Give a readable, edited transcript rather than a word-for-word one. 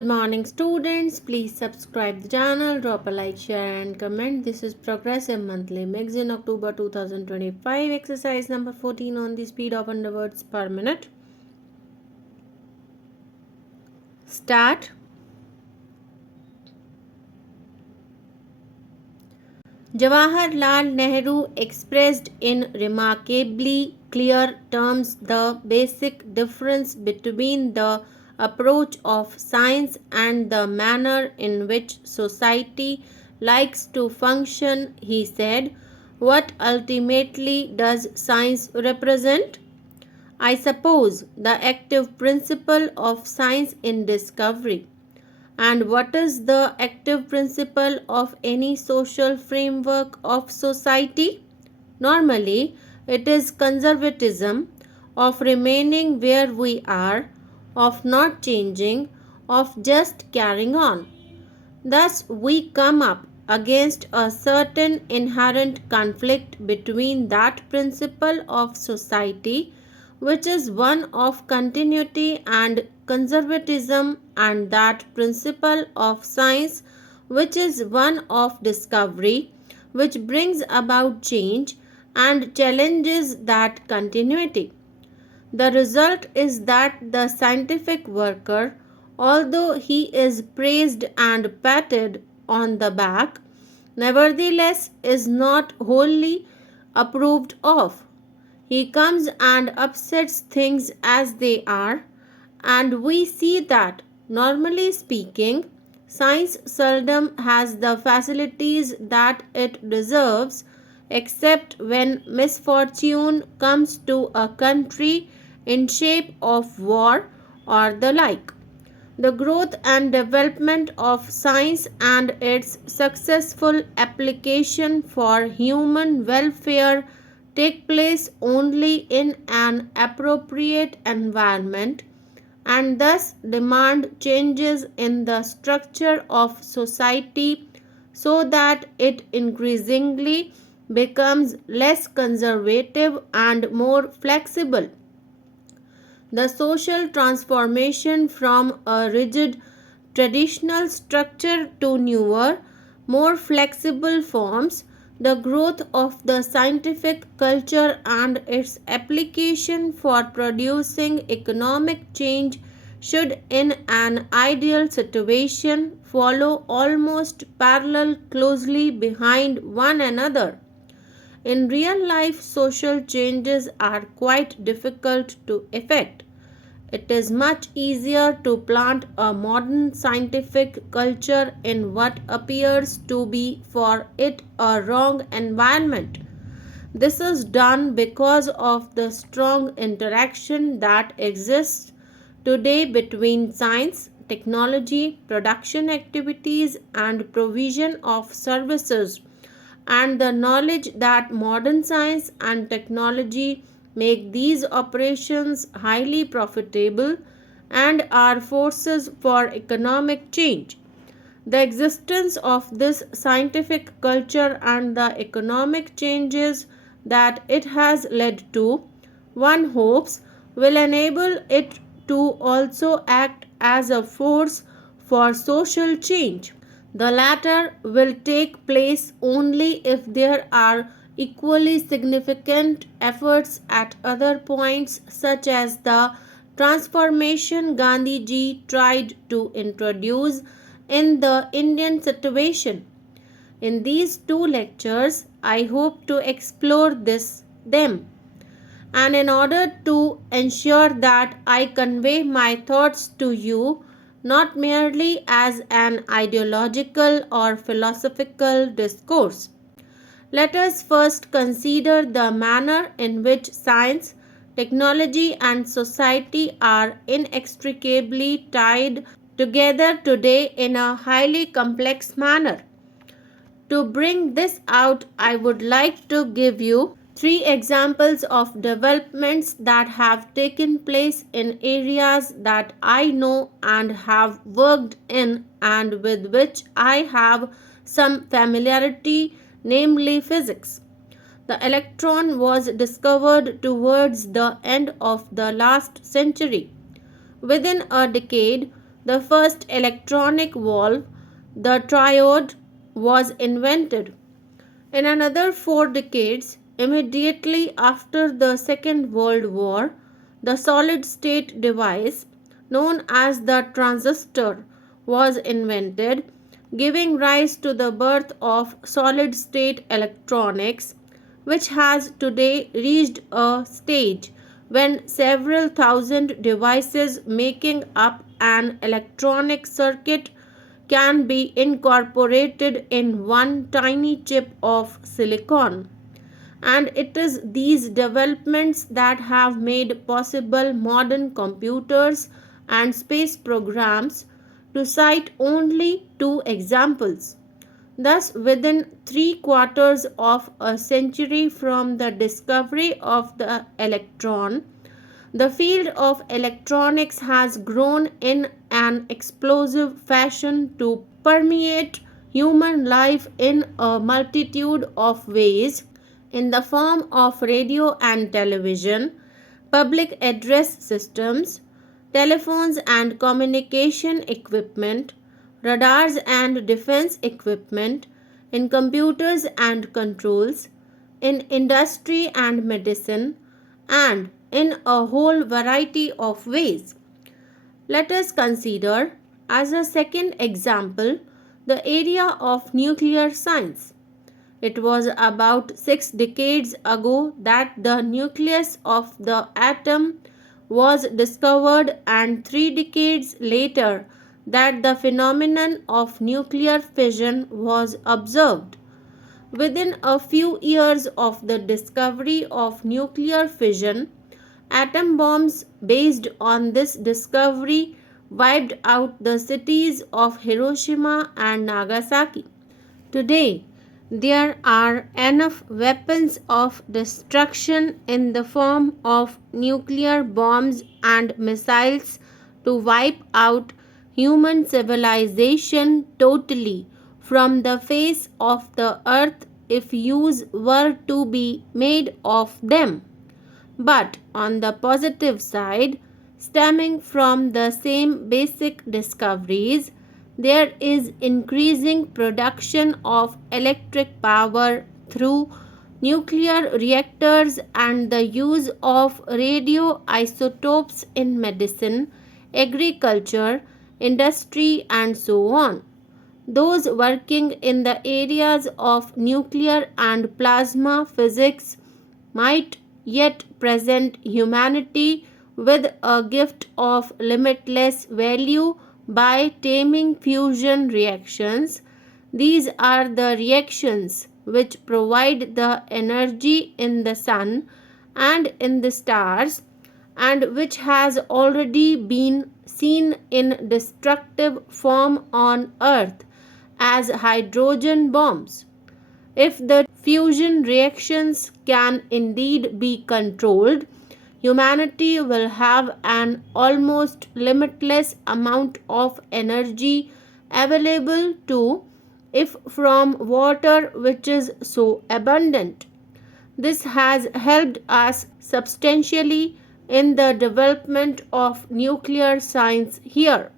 Good morning students, please subscribe the channel, drop a like, share and comment. This is Progressive Monthly Magazine October 2025 exercise number 14 on the speed of underwords per minute. Start. Jawaharlal Nehru expressed in remarkably clear terms the basic difference between the approach of science and the manner in which society likes to function. He said, "What ultimately does science represent? I suppose the active principle of science in discovery. And what is the active principle of any social framework of society? Normally, it is conservatism, of remaining where we are, of not changing, of just carrying on. Thus, we come up against a certain inherent conflict between that principle of society, which is one of continuity and conservatism, and that principle of science, which is one of discovery, which brings about change and challenges that continuity. The result is that the scientific worker, although he is praised and patted on the back, nevertheless is not wholly approved of. He comes and upsets things as they are, and we see that, normally speaking, science seldom has the facilities that it deserves, except when misfortune comes to a country in shape of war or the like. The growth and development of science and its successful application for human welfare take place only in an appropriate environment, and thus demand changes in the structure of society so that it increasingly becomes less conservative and more flexible. The social transformation from a rigid traditional structure to newer, more flexible forms, the growth of the scientific culture and its application for producing economic change should, in an ideal situation, follow almost parallel closely behind one another. In real life, social changes are quite difficult to effect. It is much easier to plant a modern scientific culture in what appears to be for it a wrong environment. This is done because of the strong interaction that exists today between science, technology, production activities, and provision of services, and the knowledge that modern science and technology make these operations highly profitable and are forces for economic change. The existence of this scientific culture and the economic changes that it has led to, one hopes, will enable it to also act as a force for social change. The latter will take place only if there are equally significant efforts at other points, such as the transformation Gandhiji tried to introduce in the Indian situation. In these two lectures, I hope to explore them. And in order to ensure that I convey my thoughts to you not merely as an ideological or philosophical discourse, let us first consider the manner in which science, technology, and society are inextricably tied together today in a highly complex manner. To bring this out, I would like to give you three examples of developments that have taken place in areas that I know and have worked in and with which I have some familiarity, namely physics. The electron was discovered towards the end of the last century. Within a decade, the first electronic valve, the triode, was invented. In another 4 decades, immediately after the Second World War, the solid state device, known as the transistor, was invented, giving rise to the birth of solid state electronics, which has today reached a stage when several thousand devices making up an electronic circuit can be incorporated in one tiny chip of silicon. And it is these developments that have made possible modern computers and space programs, to cite only two examples. Thus, within 3 quarters of a century from the discovery of the electron, the field of electronics has grown in an explosive fashion to permeate human life in a multitude of ways, in the form of radio and television, public address systems, telephones and communication equipment, radars and defense equipment, in computers and controls, in industry and medicine, and in a whole variety of ways. Let us consider, as a second example, the area of nuclear science. It was about 6 decades ago that the nucleus of the atom was discovered, and 3 decades later that the phenomenon of nuclear fission was observed. Within a few years of the discovery of nuclear fission, atom bombs based on this discovery wiped out the cities of Hiroshima and Nagasaki. Today, there are enough weapons of destruction in the form of nuclear bombs and missiles to wipe out human civilization totally from the face of the earth if use were to be made of them. But on the positive side, stemming from the same basic discoveries, there is increasing production of electric power through nuclear reactors and the use of radioisotopes in medicine, agriculture, industry, and so on. Those working in the areas of nuclear and plasma physics might yet present humanity with a gift of limitless value by taming fusion reactions. These are the reactions which provide the energy in the sun and in the stars, and which has already been seen in destructive form on earth as hydrogen bombs. If the fusion reactions can indeed be controlled, humanity will have an almost limitless amount of energy available to, if from water which is so abundant. This has helped us substantially in the development of nuclear science here.